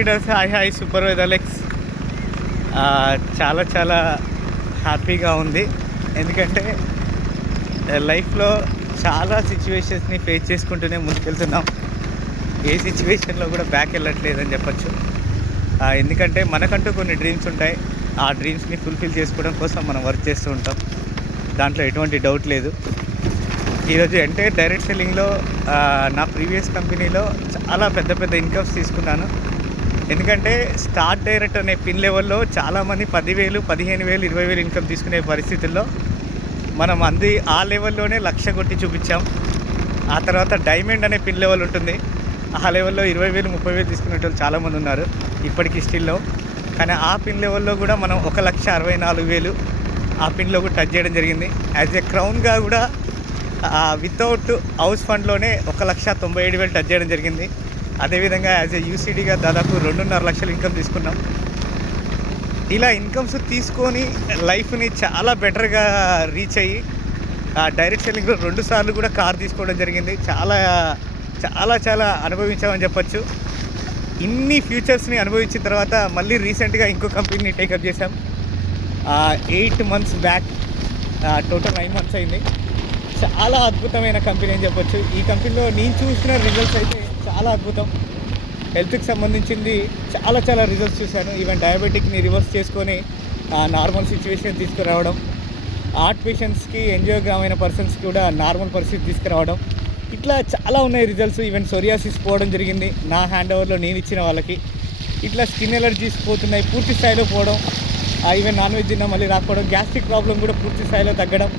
Hi supervisor Alex. చాలా చాలా హ్యాపీగా ఉంది. ఎందుకంటే లైఫ్లో చాలా సిచ్యువేషన్స్ని ఫేస్ చేసుకుంటూనే ముందుకెళ్తున్నాం. ఏ సిచ్యువేషన్లో కూడా బ్యాక్ వెళ్ళట్లేదని చెప్పచ్చు. ఎందుకంటే మనకంటూ కొన్ని డ్రీమ్స్ ఉంటాయి. ఆ డ్రీమ్స్ని ఫుల్ఫిల్ చేసుకోవడం కోసం మనం వర్క్ చేస్తూ ఉంటాం. దాంట్లో ఎటువంటి డౌట్ లేదు. ఈరోజు అంటే డైరెక్ట్ సెల్లింగ్లో నా ప్రీవియస్ కంపెనీలో చాలా పెద్ద పెద్ద ఇన్కమ్స్ తీసుకున్నాను. ఎందుకంటే స్టార్ట్ డైరెక్ట్ అనే పిన్ లెవెల్లో చాలామంది 10,000, 15,000, 20,000 ఇన్కమ్ తీసుకునే పరిస్థితుల్లో మనం ఆ లెవెల్లోనే లక్ష కొట్టి చూపించాం. ఆ తర్వాత డైమండ్ అనే పిన్ లెవెల్ ఉంటుంది. ఆ లెవెల్లో 20,000, 30,000 తీసుకునే వాళ్ళు చాలామంది ఉన్నారు ఇప్పటికీ స్టిల్లో. కానీ ఆ పిన్ లెవెల్లో కూడా మనం 1,64,000 ఆ పిన్లో కూడా టచ్ చేయడం జరిగింది. యాజ్ ఏ క్రౌన్గా కూడా వితౌట్ హౌస్ ఫండ్లోనే 1,97,000 టచ్ చేయడం జరిగింది. అదేవిధంగా యాజ్ ఏ యూసీడీగా దాదాపు 2.5 లక్షలు ఇన్కమ్ తీసుకున్నాం. ఇలా ఇన్కమ్స్ తీసుకొని లైఫ్ని చాలా బెటర్గా రీచ్ అయ్యి డైరెక్ట్ సెల్లింగ్లో 2 సార్లు కూడా కార్ తీసుకోవడం జరిగింది. చాలా చాలా చాలా అనుభవించామని చెప్పచ్చు. ఇన్ని ఫ్యూచర్స్ని అనుభవించిన తర్వాత మళ్ళీ రీసెంట్గా ఇంకో కంపెనీని టేకప్ చేసాం. 8 months బ్యాక్, టోటల్ 9 months అయింది. చాలా అద్భుతమైన కంపెనీ అని చెప్పొచ్చు. ఈ కంపెనీలో నేను చూసిన రిజల్ట్స్ అయితే చాలా అద్భుతం. హెల్త్కి సంబంధించింది చాలా చాలా రిజల్ట్స్ చూశాను. ఈవెన్ డయాబెటిక్ని రివర్స్ చేసుకొని నార్మల్ సిచ్యువేషన్ తీసుకురావడం, హార్ట్ పేషెంట్స్కి, ఎంజియోగ్రామ్ అయిన పర్సన్స్కి కూడా నార్మల్ పరిస్థితి తీసుకురావడం, ఇట్లా చాలా ఉన్నాయి రిజల్ట్స్. ఈవెన్ సోరియాసిస్ పోవడం జరిగింది నా హ్యాండ్ ఓవర్లో నేను ఇచ్చిన వాళ్ళకి. ఇట్లా స్కిన్ ఎలర్జీస్ పోతున్నాయి పూర్తి స్థాయిలో పోవడం. ఈవెన్ నాన్ వెజ్ తిన్నా మళ్ళీ రాకపోవడం, గ్యాస్ట్రిక్ ప్రాబ్లం కూడా పూర్తి స్థాయిలో తగ్గడం.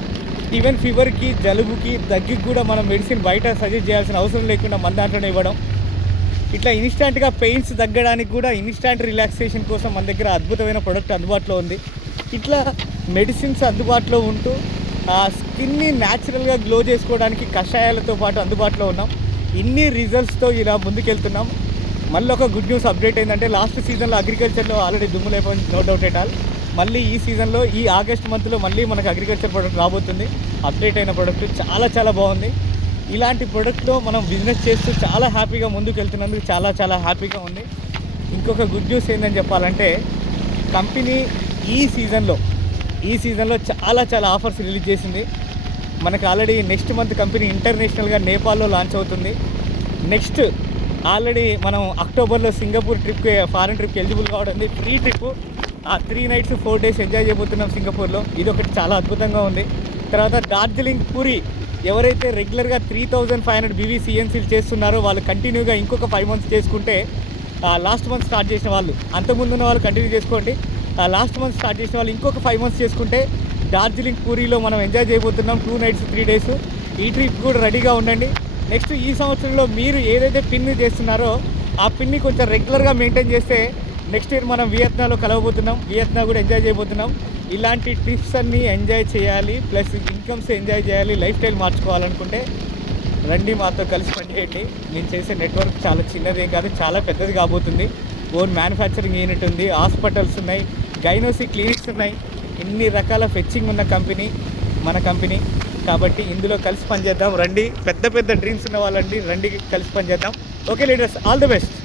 ఈవెన్ ఫీవర్కి, జలుబుకి, దగ్గికి కూడా మనం మెడిసిన్ బయట సజెస్ట్ చేయాల్సిన అవసరం లేకుండా మన దాంట్లోనే ఇవ్వడం. ఇట్లా ఇన్స్టాంట్గా పెయిన్స్ తగ్గడానికి కూడా ఇన్స్టాంట్ రిలాక్సేషన్ కోసం మన దగ్గర అద్భుతమైన ప్రోడక్ట్ అందుబాటులో ఉంది. ఇట్లా మెడిసిన్స్ అందుబాటులో ఉంటూ స్కిన్ని న్యాచురల్గా గ్లో చేసుకోవడానికి కషాయాలతో పాటు అందుబాటులో ఉన్నాం. ఇన్ని రిజల్ట్స్తో ఇలా ముందుకెళ్తున్నాం. మళ్ళీ ఒక గుడ్ న్యూస్ అప్డేట్ ఏంటంటే లాస్ట్ సీజన్లో అగ్రికల్చర్లో ఆల్రెడీ దుమ్ము లేకపోయింది, నో డౌట్ ఎట్ ఆల్. మళ్ళీ ఈ సీజన్లో ఈ ఆగస్ట్ మంత్లో మళ్ళీ మనకు అగ్రికల్చర్ ప్రోడక్ట్ రాబోతుంది. అప్డేట్ అయిన ప్రోడక్ట్ చాలా చాలా బాగుంది. ఇలాంటి ప్రోడక్ట్లో మనం బిజినెస్ చేస్తూ చాలా హ్యాపీగా ముందుకు వెళ్తున్నందుకు చాలా చాలా హ్యాపీగా ఉంది. ఇంకొక గుడ్ న్యూస్ ఏంటని చెప్పాలంటే, కంపెనీ ఈ సీజన్లో చాలా చాలా ఆఫర్స్ రిలీజ్ చేసింది. మనకు ఆల్రెడీ నెక్స్ట్ మంత్ కంపెనీ ఇంటర్నేషనల్గా నేపాల్లో లాంచ్ అవుతుంది. నెక్స్ట్ ఆల్రెడీ మనం అక్టోబర్లో సింగపూర్ ట్రిప్కి, ఫారెన్ ట్రిప్కి ఎలిజిబుల్ కావడం, free trip. 3 nights 4 days enjoy చేయబోతున్నాం సింగపూర్లో. ఇది ఒకటి చాలా అద్భుతంగా ఉంది. తర్వాత డార్జిలింగ్, పూరి ఎవరైతే రెగ్యులర్గా 3,500 BVCNCలు చేస్తున్నారో వాళ్ళు కంటిన్యూగా ఇంకొక 5 months చేసుకుంటే, లాస్ట్ మంత్ స్టార్ట్ చేసిన వాళ్ళు, అంతకుముందు ఉన్న వాళ్ళు కంటిన్యూ చేసుకోండి. లాస్ట్ మంత్ స్టార్ట్ చేసిన వాళ్ళు ఇంకొక 5 months చేసుకుంటే డార్జిలింగ్, పూరిలో మనం ఎంజాయ్ చేయబోతున్నాం 2 nights 3 days. ఈ ట్రిప్ కూడా రెడీగా ఉండండి. నెక్స్ట్ ఈ సంవత్సరంలో మీరు ఏదైతే పిన్ చేస్తున్నారో ఆ పిన్ని కొంచెం రెగ్యులర్గా మెయింటైన్ చేస్తే నెక్స్ట్ ఇయర్ మనం వియత్నాంలో కలవబోతున్నాం. వియత్నాం కూడా ఎంజాయ్ చేయబోతున్నాం. ఇలాంటి ట్రిప్స్ అన్నీ ఎంజాయ్ చేయాలి, ప్లస్ ఇన్కమ్స్ ఎంజాయ్ చేయాలి, లైఫ్ స్టైల్ మార్చుకోవాలనుకుంటే రండి, మాతో కలిసి పనిచేయండి. నేను చేసే నెట్వర్క్ చాలా చిన్నదేం కాదు, చాలా పెద్దది కాబోతుంది. ఓన్ మ్యానుఫ్యాక్చరింగ్ యూనిట్ ఉంది, హాస్పిటల్స్ ఉన్నాయి, గైనోసి క్లినిక్స్ ఉన్నాయి. ఇన్ని రకాల ఫెచ్చింగ్ ఉన్న కంపెనీ మన కంపెనీ. కాబట్టి ఇందులో కలిసి పనిచేద్దాం. రండి, పెద్ద పెద్ద డ్రీమ్స్ ఉన్న వాళ్ళండి, రండి కలిసి పనిచేద్దాం. Okay leaders, all the best.